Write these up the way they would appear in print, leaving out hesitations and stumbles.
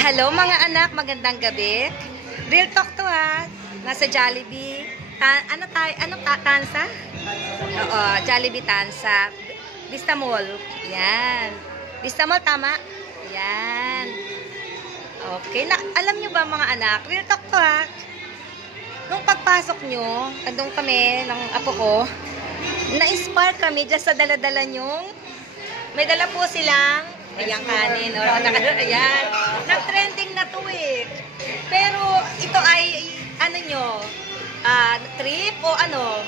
Hello mga anak, magandang gabi. Real talk to ha. Nasa Jollibee. Tansa? Oo, Jollibee Tansa. Vista Mall. Yan. Vista Mall, tama? Yan. Okay. Alam nyo ba mga anak, real talk to ha. Nung pagpasok nyo, andun kami ng apo ko, na-inspire kami dyan sa dala-dala nyong. May dala po silang ayan kanin. Ayan. Nag-trending na to eh. Pero ito ay ano nyo, trip o ano?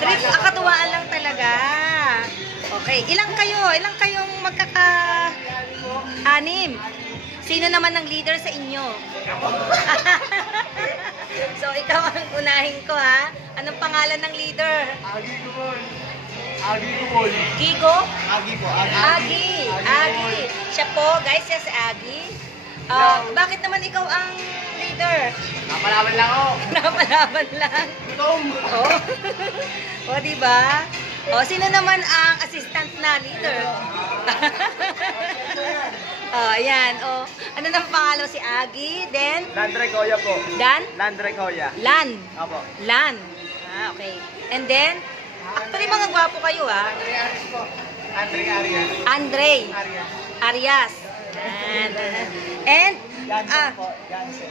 Trip, akatuwaan lang talaga. Okay. Ilang kayo? Ilang kayong magkaka-anim? Sino naman ang leader sa inyo? So, ikaw ang unahin ko ha. Anong pangalan ng leader? Agi ko po. Agi ko po. Gigo? Agi po. Agi. Siya po, guys, siya si Agi. Bakit naman ikaw ang leader? Napalaban lang ako. Napalaban lang. Tom. Oh. O, diba? O, sino naman ang assistant na leader? Ayan. O, ano nang pangalan si Agi? Then? Landre Koya po. Dan? Landre Koya. Lan. Apo. Lan. Okay. And then, actually mga gwapo kayo ha. Andre Arias po. Andre Arias. Andre. Arias. Arias. And, Jansen po. Jansen.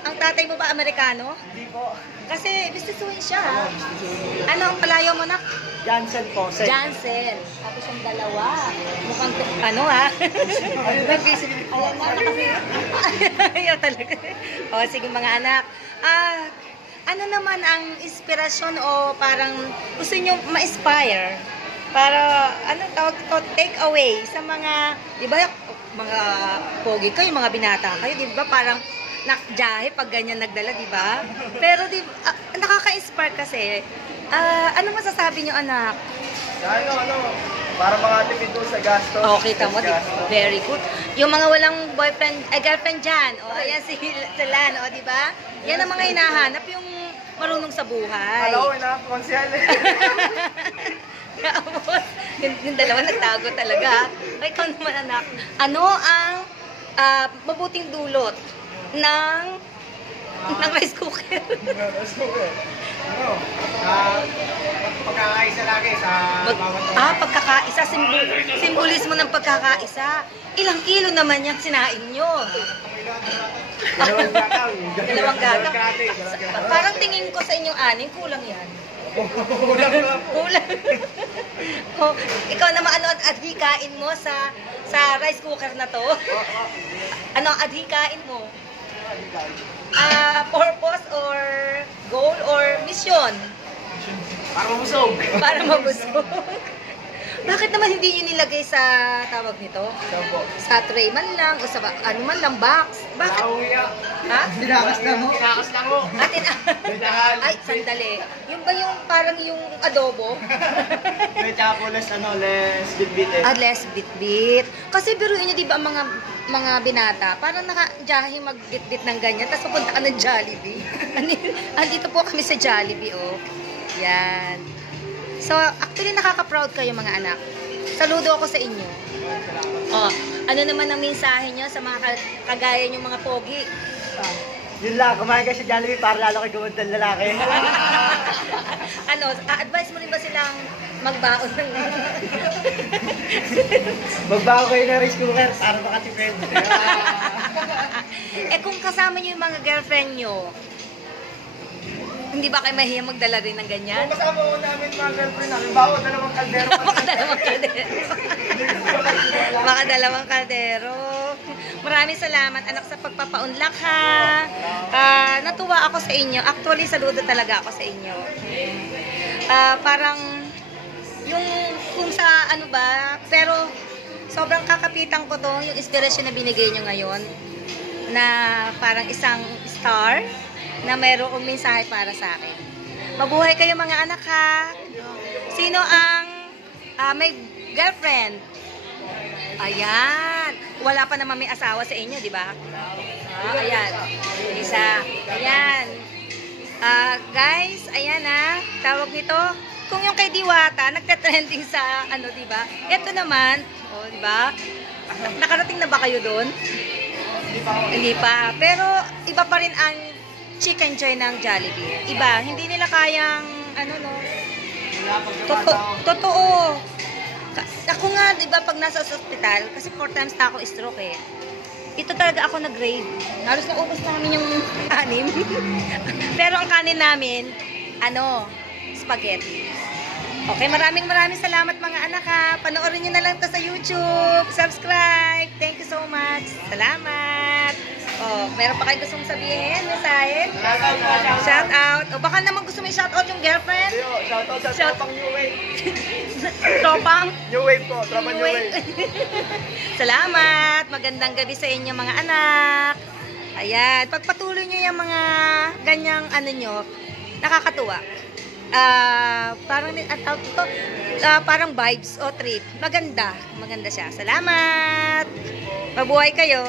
ang tatay mo ba Amerikano? Hindi po. Kasi businessuhin siya ha. Ano ang palayo mo na? Jansen po. Jansen. Tapos yung dalawa. Mukhang, ano ha? Ayan na, nakasi. Ayaw talaga. O, sige mga anak. Ano naman ang inspirasyon o parang gusto nyo ma-inspire? Para, ano tawag ito, take away sa mga, di ba, mga pogi kayo, mga binata kayo, di ba, parang nakjahe pag ganyan nagdala, di ba? Pero, di ba, nakaka-inspire kasi. Ano masasabi nyo, anak? Para mga tipid doon sa gasto. Okay, tamo, very good. Yung mga walang boyfriend, girlfriend dyan, o, ayan si Lan, o, di ba? Yan ang mga hinahanap, yung marunong sa buhay. Alam ko, inakonsihal eh. yung dalawa nagtago talaga. Ay, ikaw naman anak. Ano ang mabuting dulot ng rice cooker? Rice cooker. Ano? Pagkakaisa lagi sa bawat pagkakaisa. Simbolismo ng pagkakaisa. Ilang kilo naman yan sinain nyo? Dalawang gataw. Parang tingin ko sa inyong aning, kulang yan. Kulang. Oh, ikaw naman, ano ang adhikain mo sa rice cooker na to? Ano ang adhikain mo? Purpose or goal or mission? Para mabusog. Para mabusog. Bakit naman hindi nyo nilagay sa tawag nito? Sa tray man lang o sa ano man lang box? Bakit? Ha? Dinakas lang mo. Dinakas lang mo. Ay, sandali. Yung ba yung parang yung adobo? May tsaka po less bit-bit eh. Less bit-bit. Kasi biruin nyo, di ba, ang mga binata, parang naka-jahe mag-bit-bit ng ganyan, tapos pupunta ka ng Jollibee. Andito po kami sa Jollibee, oh. Yan. So, actually, nakaka-proud kayo mga anak. Saludo ako sa inyo. Oh, ano naman ang mensahe nyo sa mga kagaya nyo mga pogi? Yun lang, kumain ka sa Jollibee para lalo kayo gumandang lalaki. Ano, advise mo rin ba silang magbaon ng... Magbago kayo ng rice cooker para makatipid. Kung kasama nyo yung mga girlfriend nyo, hindi ba kayo mahiya magdala rin ng ganyan? Kung kasama ko namin mga girlfriend namin, bago dalawang kaldero. Baka dalawang kaldero. Maraming salamat anak sa pagpapaunlak ha. Natuwa ako sa inyo. Actually, saludo talaga ako sa inyo. Parang yung kung sa ano ba, pero sobrang kakapitan ko to, yung inspiration na binigay nyo ngayon na parang isang star na mayroong mensahe para sa akin. Mabuhay kayo mga anak ha. Sino ang may girlfriend? Ayan. Wala pa naman may asawa sa inyo, di ba? Ayan. Isa. Ayan. Guys, ayan ha. Tawag nito. Kung yung kay Diwata, nagka-trending sa ano, di ba? Ito naman, oh, di ba? Nakarating na ba kayo doon? Hindi pa. Pero iba pa rin ang chicken joy ng Jollibee. Iba. Hindi nila kayang, ano no. Totoo. Ako nga, di ba, pag nasa ospital, kasi 4 times na ako stroke eh. Ito talaga ako nag-grade. Halos naubos namin yung kanin. Pero ang kanin namin, spaghetti. Okay, maraming salamat mga anak ha. Panoorin nyo na lang to sa YouTube. Subscribe. Thank you so much. Salamat. Meron pa kayo gustong sabihin? Mensahe? Shout out. O baka naman gusto mo i-shout out yung girlfriend? Shout out sa tropang New Wave. Tropang? New Wave po, tropang New Wave. Salamat. Magandang gabi sa inyo mga anak. Ayan. Pagpatuloy nyo yung mga ganyang nakakatuwa. Parang vibes o trip. Maganda siya. Salamat. Mabuhay kayo.